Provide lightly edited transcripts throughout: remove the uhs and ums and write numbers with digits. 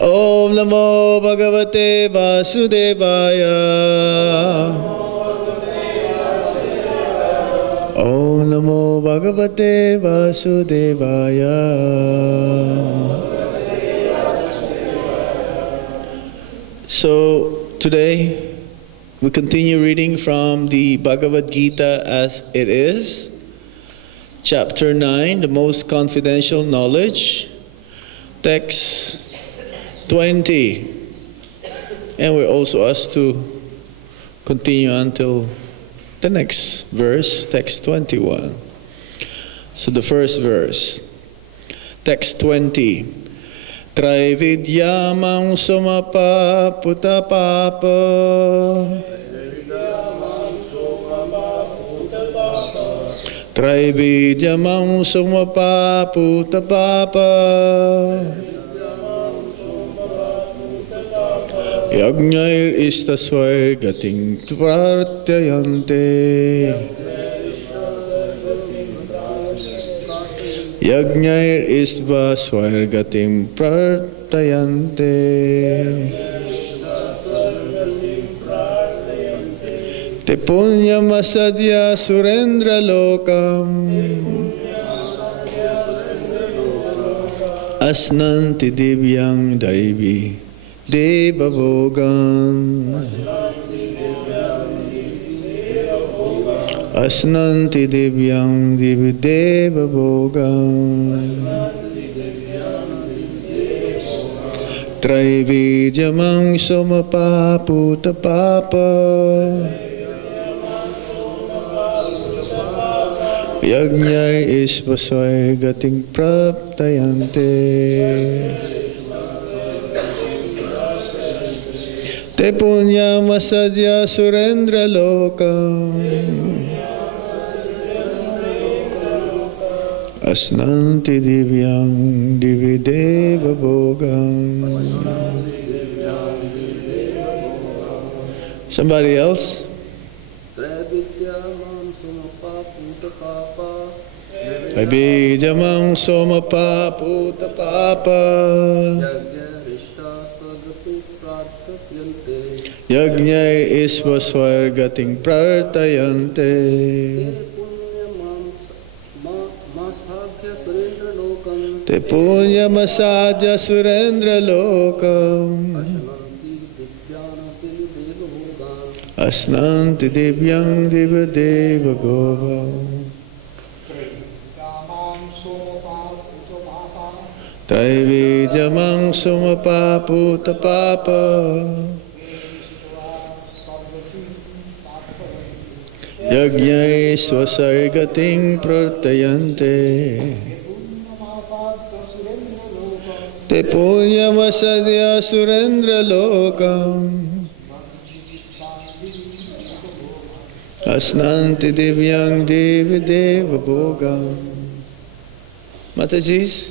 Om Namo Bhagavate Vasudevaya. Om Namo Bhagavate Vasudevaya. So today we continue reading from the Bhagavad Gita as it is, chapter 9, the most confidential knowledge, text 20. And we're also asked to continue until the next verse, text 21. So the first verse, text 20. Traividyamam somapa putapapa. Traividyamam somapa putapapa. Yajnair istasvai gating pratyayante. Yajnair isva swargatim prartayante. Te punyam asadya surendra lokam. Asnanti divyang daivi deva bhogam. Asnanti divyam divideva bhogam. Traividyamam somapa putapapa. Yajnai isvasvai gating praptayante. Te punyam asadya surendra lokam. Asnanti divyam divideva bhogam. Somebody else? Traividyamam somapa putapapa. Yajnai isva swargating prartayante. Te punyam asadya surendra lokam. Asnanti divyang divadeva govam. Traividyamam somapa putapapa. Yajnai swasargating prartayante. Te punyam asadya surendra lokam. Asnanti divyang divideva bhogam. Mataji's?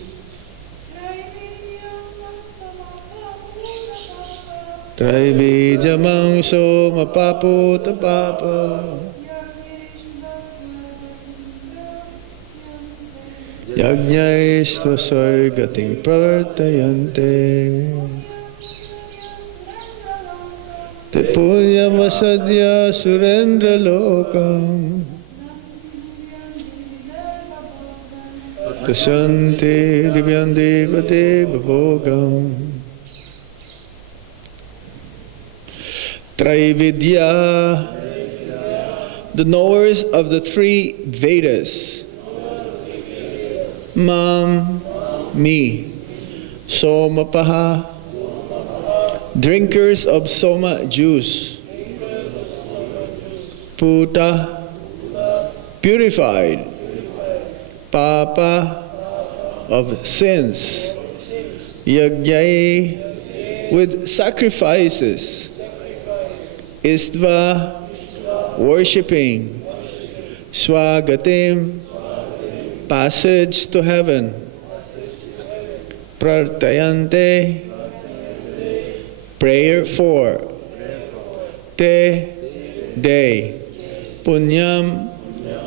Traividyamam somapa putapapa. Yajnai swasargating prartayante. Te punyam asadya surendra lokam. Tasyanti divyam deva deva bhogam. Traividya, the knowers of the three Vedas. Mam, me. Somapaha, drinkers of soma juice. Puta, purified. Papa, of sins. Yajnai, with sacrifices. Istva, worshipping. Swagatim, passage to heaven. Prartayante, prayer for. Te, day. Punyam,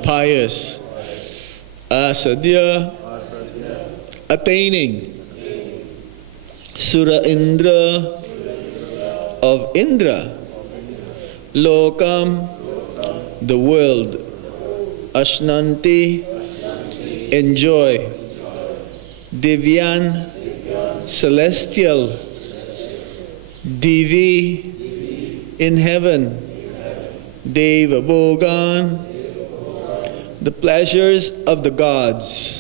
pious. Asadya, attaining. Sura Indra of Indra, Lokam, the world, Ashnanti, enjoy, Divyan, celestial, Divi, in heaven, Deva Bhogan, the pleasures of the gods.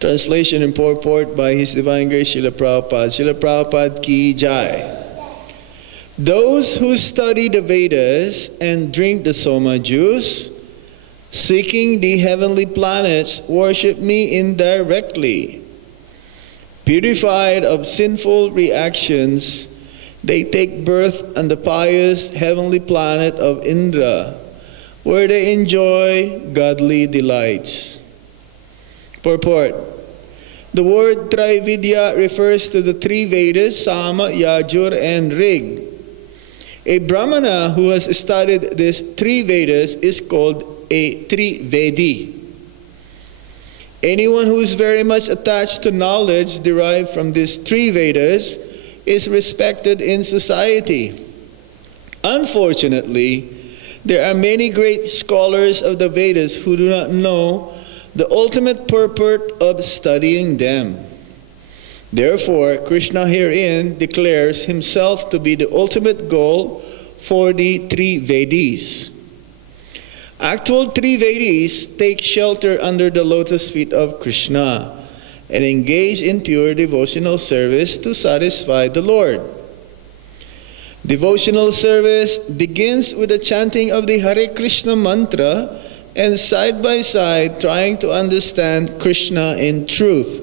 Translation and purport by His Divine Grace Srila Prabhupada. Srila Prabhupada ki jai. Those who study the Vedas and drink the Soma juice, seeking the heavenly planets, worship me indirectly. Purified of sinful reactions, they take birth on the pious heavenly planet of Indra, where they enjoy godly delights. Purport. The word Trividya refers to the three Vedas, Sama, Yajur, and Rig. A Brahmana who has studied these three Vedas is called a Trivedi. Anyone who is very much attached to knowledge derived from these three Vedas is respected in society. Unfortunately, there are many great scholars of the Vedas who do not know the ultimate purport of studying them. Therefore, Krishna herein declares himself to be the ultimate goal for the three Vedas. Actual three Vedas take shelter under the lotus feet of Krishna and engage in pure devotional service to satisfy the Lord. Devotional service begins with the chanting of the Hare Krishna mantra and side by side trying to understand Krishna in truth.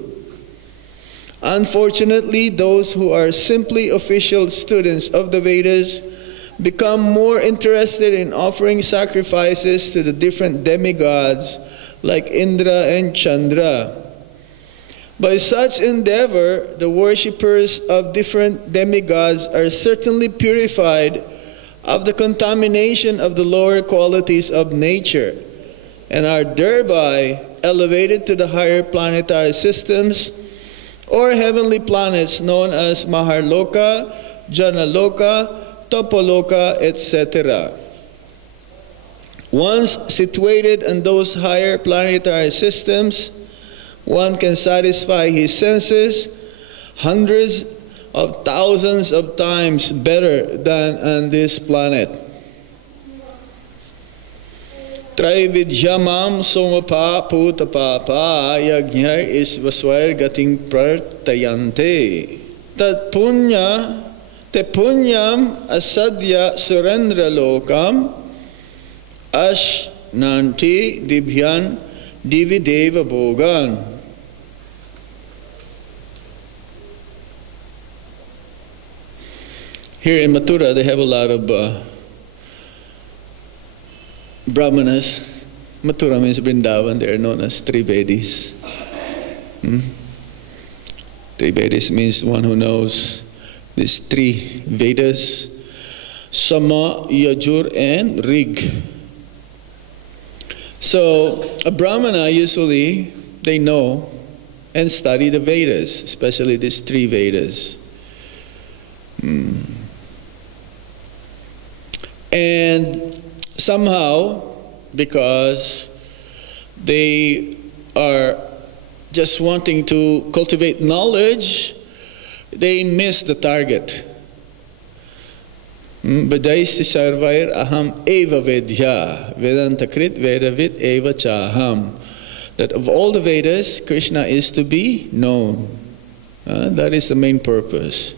Unfortunately, those who are simply official students of the Vedas become more interested in offering sacrifices to the different demigods like Indra and Chandra. By such endeavor, the worshippers of different demigods are certainly purified of the contamination of the lower qualities of nature and are thereby elevated to the higher planetary systems or heavenly planets known as Maharloka, Janaloka, Topoloka, etc. Once situated in those higher planetary systems, one can satisfy his senses hundreds of thousands of times better than on this planet. Trividyamam somapa putapapa yajñar isvasvair gating prartayante. Tat punya te punyam asadya surendra lokam ash nanti dibhyan divideva bhogan. Here in Mathura, they have a lot of Brahmanas. Mathura means Vrindavan. They are known as Trivedis. Trivedis means one who knows these three Vedas, Sama, Yajur, and Rig. So a Brahmana usually, they know and study the Vedas, especially these three Vedas. And somehow, because they are just wanting to cultivate knowledge, they miss the target. Badaisti sarvair aham eva vedya, Vedantakrit vedavit eva chaham. That of all the Vedas, Krishna is to be known. That is the main purpose.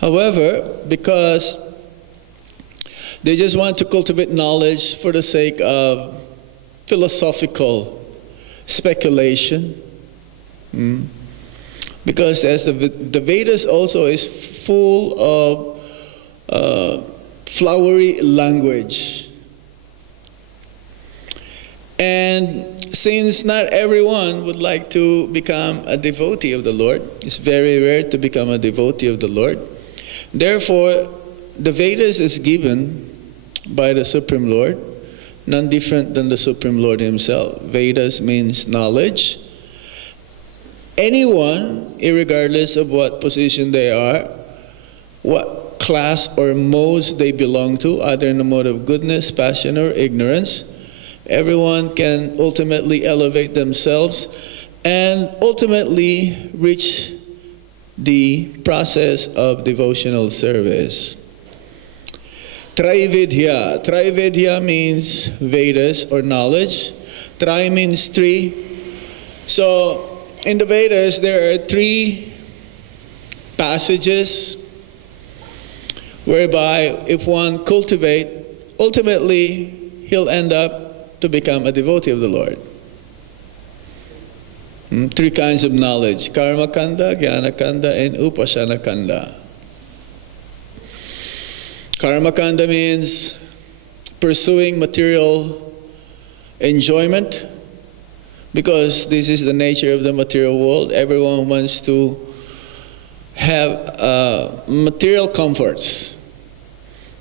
However, because they just want to cultivate knowledge for the sake of philosophical speculation. Because as the Vedas also is full of flowery language. And since not everyone would like to become a devotee of the Lord, it's very rare to become a devotee of the Lord. Therefore, the Vedas is given by the Supreme Lord, none different than the Supreme Lord himself. Vedas means knowledge. anyone, irregardless of what position they are, what class or modes they belong to, either in the mode of goodness, passion, or ignorance, everyone can ultimately elevate themselves and ultimately reach the process of devotional service. Traividya. Traividya means Vedas or knowledge. Trai means three. So in the Vedas there are three passages whereby if one cultivate, ultimately he'll end up to become a devotee of the Lord. Three kinds of knowledge: karma kanda, jnana kanda, and upasana kanda. Karma kanda means pursuing material enjoyment, because this is the nature of the material world. Everyone wants to have material comforts.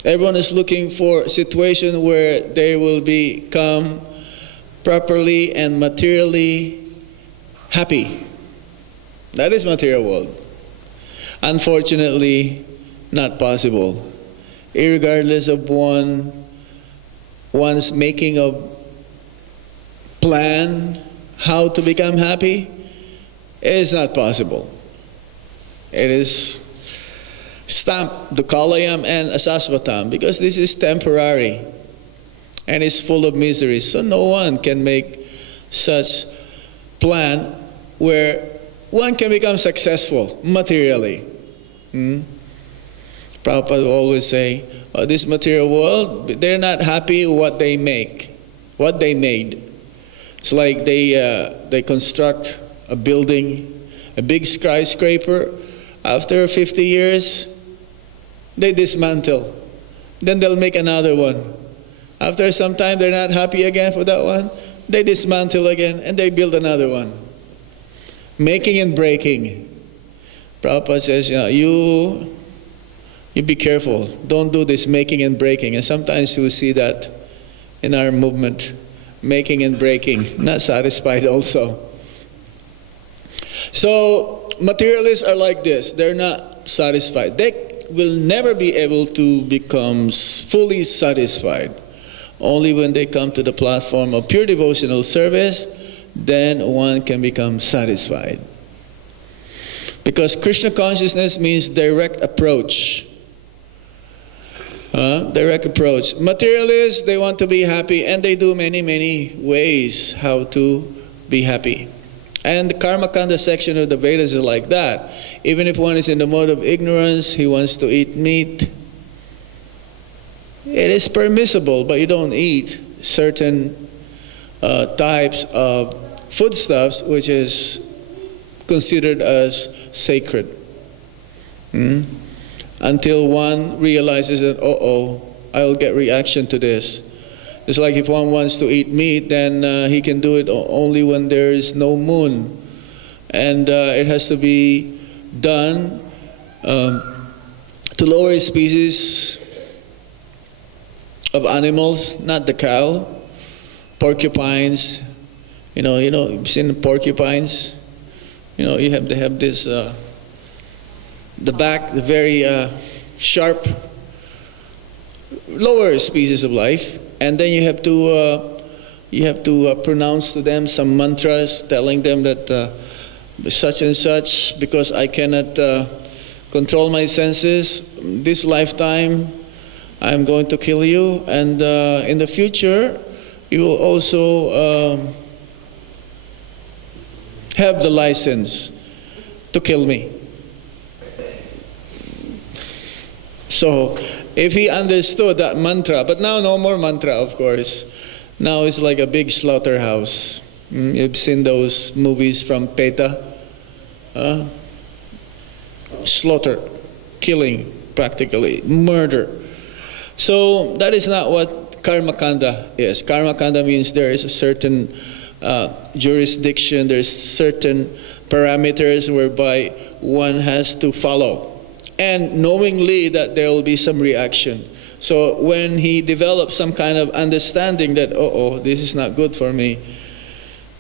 Everyone is looking for a situation where they will become properly and materially happy. That is material world. Unfortunately, not possible. Irregardless of one's making a plan how to become happy, it is not possible. It is stamped dukkhalayam and asasvatam, because this is temporary and it's full of miseries. So no one can make such plan where one can become successful materially. Prabhupada will always say, oh, this material world, they're not happy with what they make, what they made. It's like they construct a building, a big skyscraper. After 50 years, they dismantle. Then they'll make another one. After some time, they're not happy again for that one. They dismantle again, and they build another one. Making and breaking. Prabhupada says, you be careful. Don't do this making and breaking. And sometimes you will see that in our movement. Making and breaking. Not satisfied also. So, materialists are like this. They're not satisfied. They will never be able to become fully satisfied. Only when they come to the platform of pure devotional service, then one can become satisfied. Because Krishna consciousness means direct approach. Direct approach. Materialists, they want to be happy, and they do many ways how to be happy. And the Karma Kanda section of the Vedas is like that. Even if one is in the mode of ignorance, he wants to eat meat, it is permissible, but you don't eat certain types of foodstuffs which is considered as sacred. Until one realizes that, I will get reaction to this. It's like if one wants to eat meat, then he can do it only when there is no moon. And it has to be done to lower species of animals, not the cow. Porcupines, you've seen porcupines. They have this, the back, the very sharp, lower species of life. And then you have to pronounce to them some mantras telling them that such and such, because I cannot control my senses this lifetime, I'm going to kill you, and in the future you will also have the license to kill me. So if he understood that mantra, but now no more mantra, of course. Now it's like a big slaughterhouse. You've seen those movies from PETA? Slaughter, killing, practically, murder. So that is not what Karma Kanda is. Karma Kanda means there is a certain jurisdiction, there's certain parameters whereby one has to follow. And knowingly that there will be some reaction. So when he develops some kind of understanding that, this is not good for me,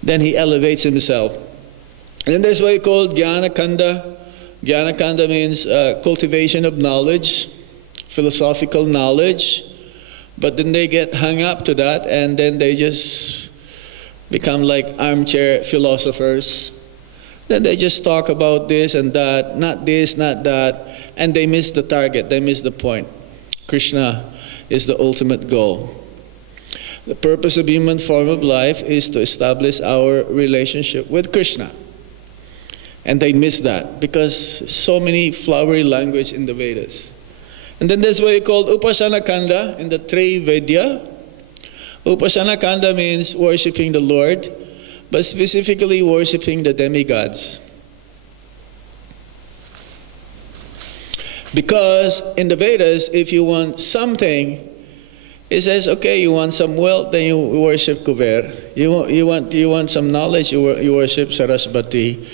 then he elevates himself. And then there's what you call Jnana Kanda. Jnana Kanda means cultivation of knowledge, philosophical knowledge. But then they get hung up to that, and then they just become like armchair philosophers. Then they just talk about this and that, not this, not that, and they miss the target, they miss the point. Krishna is the ultimate goal. The purpose of human form of life is to establish our relationship with Krishna. And they miss that because so many flowery language in the Vedas. And then there's what you call Upasana Kanda in the Trivedya. Upasana Kanda means worshipping the Lord, but specifically worshipping the demigods. Because in the Vedas, if you want something, it says, okay, you want some wealth, then you worship Kuber. You want some knowledge, you worship Sarasvati.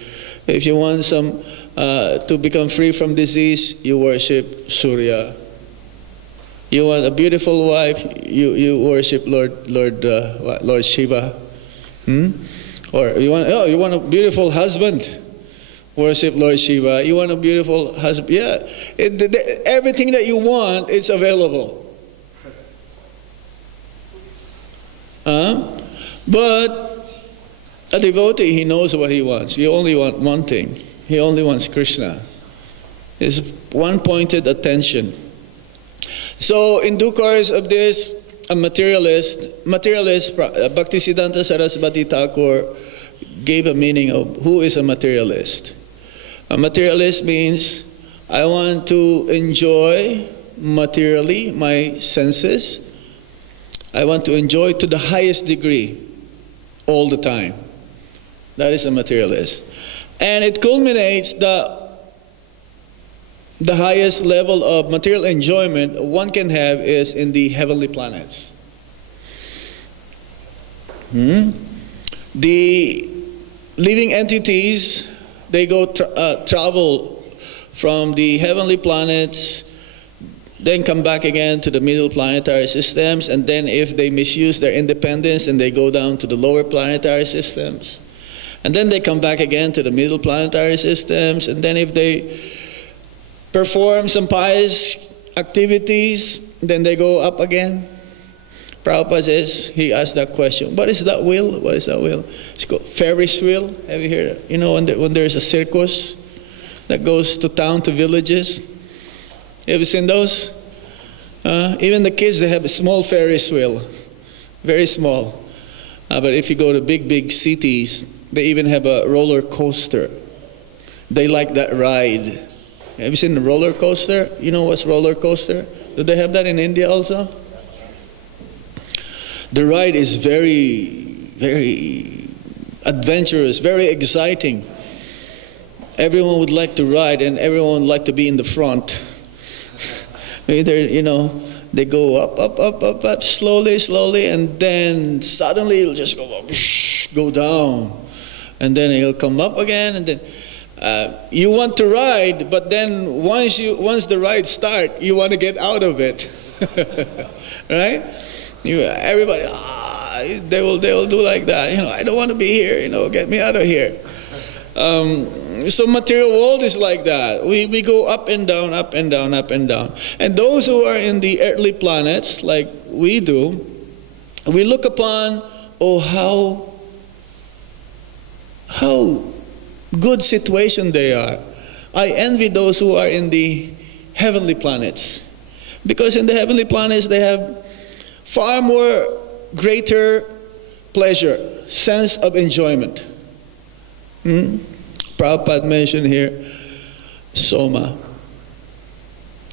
If you want some to become free from disease, you worship Surya. You want a beautiful wife, you worship Lord Shiva. Or you want a beautiful husband, worship Lord Shiva. You want a beautiful husband, yeah. Everything that you want, it's available. But a devotee, he knows what he wants. You only want one thing. He only wants Krishna. It's one-pointed attention. So in due course of this, a materialist, Bhaktisiddhanta Sarasvati Thakur gave a meaning of who is a materialist. A materialist means I want to enjoy materially my senses. I want to enjoy to the highest degree all the time. That is a materialist. And it culminates the highest level of material enjoyment one can have is in the heavenly planets. The living entities, they go travel from the heavenly planets, then come back again to the middle planetary systems, and then if they misuse their independence, then they go down to the lower planetary systems. And then they come back again to the middle planetary systems, and then if they perform some pious activities, then they go up again. Prabhupada says, he asked that question, what is that wheel? What is that wheel? It's called Ferris wheel. Have you heard it? You know, when there's a circus that goes to town, to villages. Have you seen those? Even the kids, they have a small Ferris wheel. Very small. But if you go to big cities, they even have a roller coaster. They like that ride. Have you seen the roller coaster? You know what's roller coaster? Do they have that in India also? The ride is very adventurous, very exciting. Everyone would like to ride, and everyone would like to be in the front. Either, you know, they go up, slowly, and then suddenly it'll just go down. And then it'll come up again, and then you want to ride, but then once the ride starts, you want to get out of it. Right? Everybody, they will do like that. You know, I don't want to be here. You know, get me out of here. So material world is like that. We go up and down, up and down, up and down. And those who are in the earthly planets, like we do, we look upon, oh, how good situation they are. I envy those who are in the heavenly planets. Because in the heavenly planets, they have far more greater pleasure, sense of enjoyment. Prabhupada mentioned here Soma.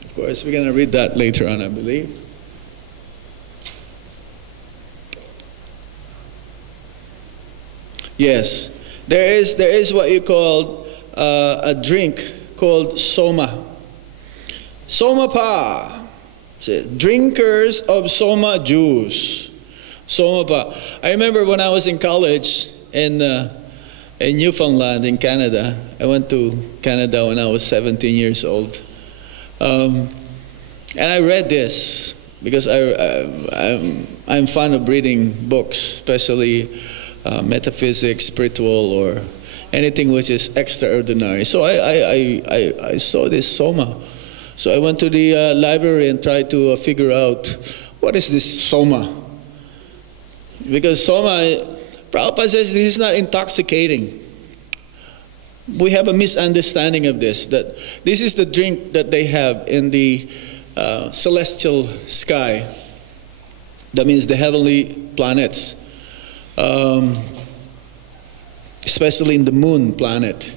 Of course, we're going to read that later on, I believe. Yes, there is what you call a drink called Soma. Somapa. Drinkers of Soma juice. Somapa. I remember when I was in college in Newfoundland in Canada. I went to Canada when I was 17 years old. And I read this because I'm fond of reading books, especially metaphysics, spiritual, or anything which is extraordinary. So I saw this soma. So I went to the library and tried to figure out what is this soma. Because soma, Prabhupada says this is not intoxicating. We have a misunderstanding of this, that this is the drink that they have in the celestial sky. That means the heavenly planets. Especially in the moon planet.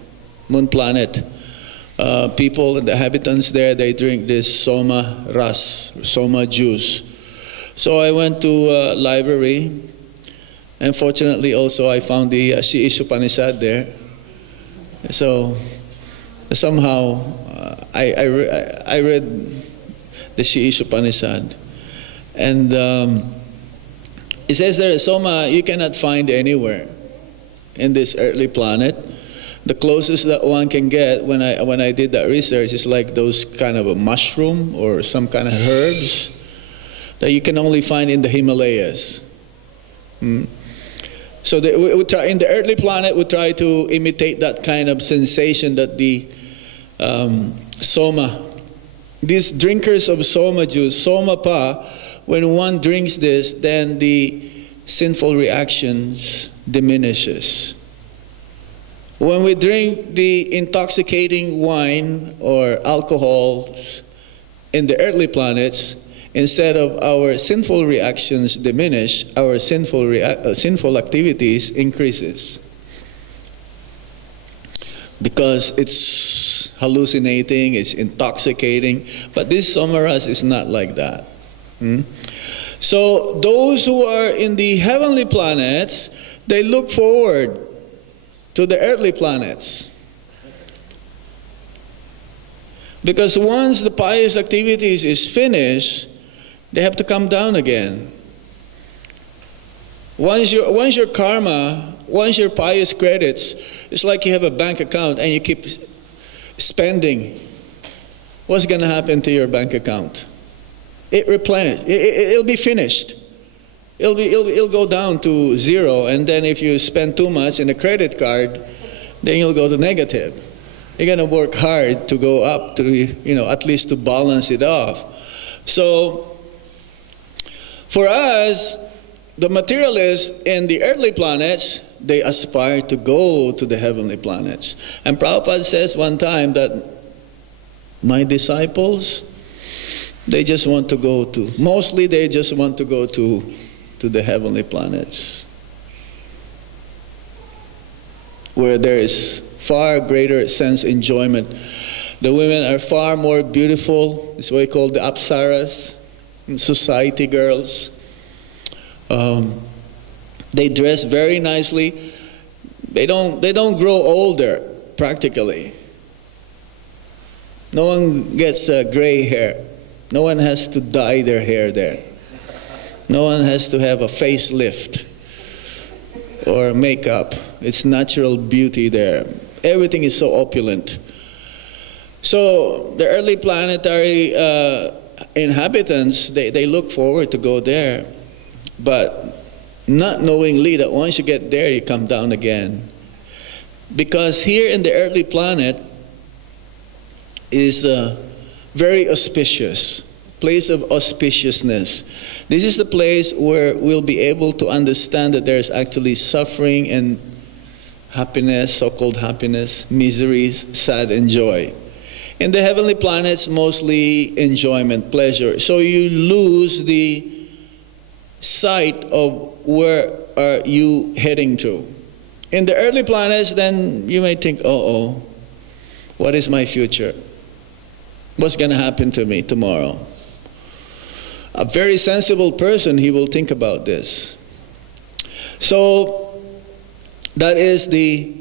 People, the inhabitants there, they drink this soma ras, soma juice. So I went to a library, and fortunately also I found the H.H.B.A.Janardhan there. So somehow I read the H.H.B.A.Janardhan, and it says there, soma you cannot find anywhere in this earthly planet. The closest that one can get when I did that research is like those kind of a mushroom or some kind of herbs that you can only find in the Himalayas. So we would try, in the earthly planet, we try to imitate that kind of sensation that the soma, these drinkers of soma juice, soma pa, when one drinks this, then the sinful reactions diminishes. When we drink the intoxicating wine or alcohols in the earthly planets, instead of our sinful reactions diminish, our sinful activities increases. Because it's hallucinating, it's intoxicating, but this samaras is not like that. So those who are in the heavenly planets, they look forward to the earthly planets. Because once the pious activities is finished, they have to come down again. Once your karma, once your pious credits, it's like you have a bank account and you keep spending. What's going to happen to your bank account? It replenishes. It'll be finished. It'll go down to zero, and then if you spend too much in a credit card, then you'll go to negative. You're going to work hard to go up to, at least to balance it off. So, for us, the materialists in the earthly planets, they aspire to go to the heavenly planets. And Prabhupada says one time that my disciples, they just want to go to, mostly they just want to go to the heavenly planets, where there is far greater sense enjoyment. The women are far more beautiful. It's what we call the apsaras, society girls. They dress very nicely. They don't grow older practically. No one gets gray hair. No one has to dye their hair there. No one has to have a facelift or makeup. It's natural beauty there. Everything is so opulent. So the early planetary inhabitants, they look forward to go there, but not knowingly that once you get there, you come down again. Because here in the earthly planet is very auspicious, place of auspiciousness. This is the place where we'll be able to understand that there's actually suffering and happiness, so-called happiness, miseries, sad and joy. In the heavenly planets, mostly enjoyment, pleasure. So you lose the sight of where are you heading to. In the early planets, then you may think, uh-oh, what is my future? What's going to happen to me tomorrow? A very sensible person, he will think about this. So that is the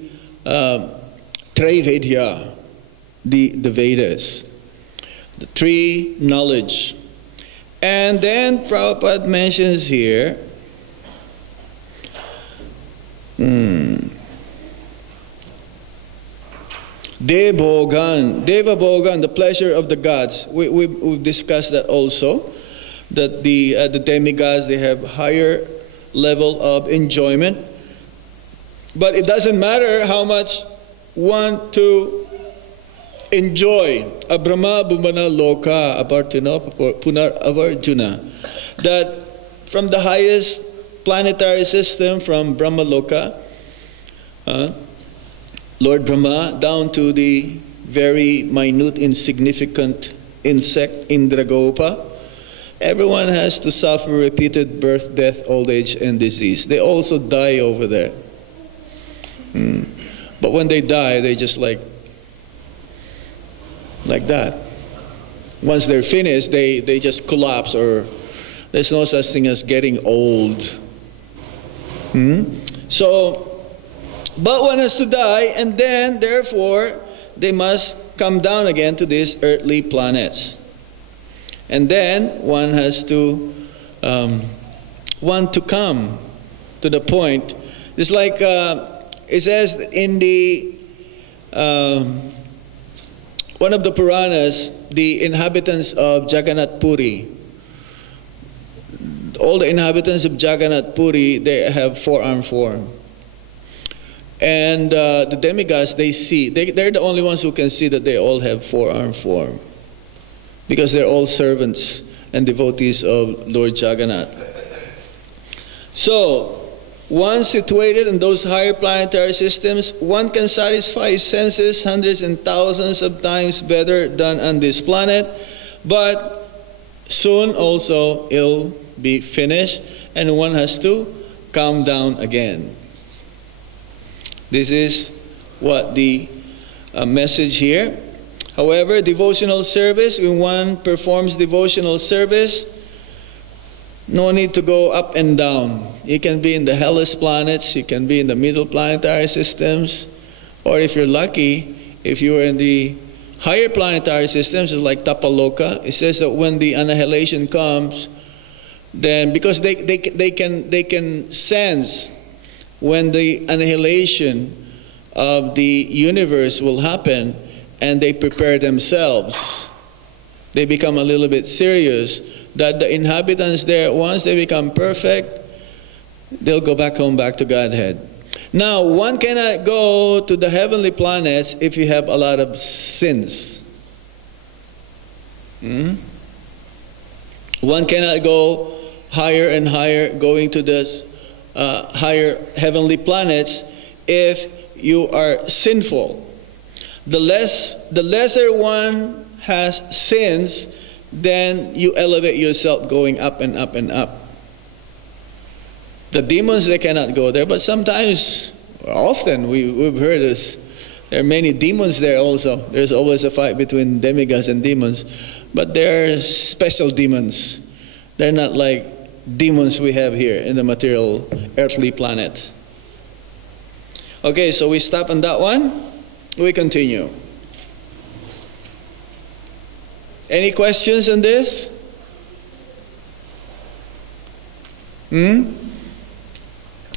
Traivedya, the Vedas, the three knowledge. And then Prabhupada mentions here, Deva Bhogan, the pleasure of the gods. We've discussed that also, that the demigods, they have higher level of enjoyment. But it doesn't matter how much want to enjoy a Brahma Bhumana Loka Apartino Punar Avarjuna, that from the highest planetary system, from Brahma Loka, Lord Brahma, down to the very minute, insignificant insect, Indragopa, everyone has to suffer repeated birth, death, old age, and disease. They also die over there. But when they die, they just like that. Once they're finished, they just collapse, or there's no such thing as getting old. So, but one has to die, and then, therefore, they must come down again to these earthly planets. And then one has to want to come to the point. It's like it says in the one of the Puranas, the inhabitants of Jagannath Puri. All the inhabitants of Jagannath Puri, they have four-arm form. And the demigods, they're the only ones who can see that they all have four-arm form, because they're all servants and devotees of Lord Jagannath. So, once situated in those higher planetary systems, one can satisfy his senses hundreds and thousands of times better than on this planet, but soon also it'll be finished and one has to come down again. This is what the message here. However, devotional service, when one performs devotional service, no need to go up and down. You can be in the hellish planets, you can be in the middle planetary systems, or if you're lucky, if you're in the higher planetary systems, it's like Tapaloka. It says that when the annihilation comes, then because they can sense when the annihilation of the universe will happen, and they prepare themselves. They become a little bit serious that the inhabitants there, once they become perfect, they'll go back home, back to Godhead. Now, one cannot go to the heavenly planets if you have a lot of sins. One cannot go higher and higher, going to this higher heavenly planets if you are sinful. The lesser one has sins, then you elevate yourself going up and up and up. The demons, they cannot go there, but sometimes, often, we've heard this. There are many demons there also. There's always a fight between demigods and demons, but they're special demons. They're not like demons we have here in the material earthly planet. Okay, so we stop on that one. We continue. Any questions on this?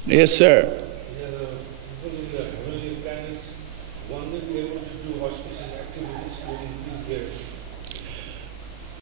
Yes, sir.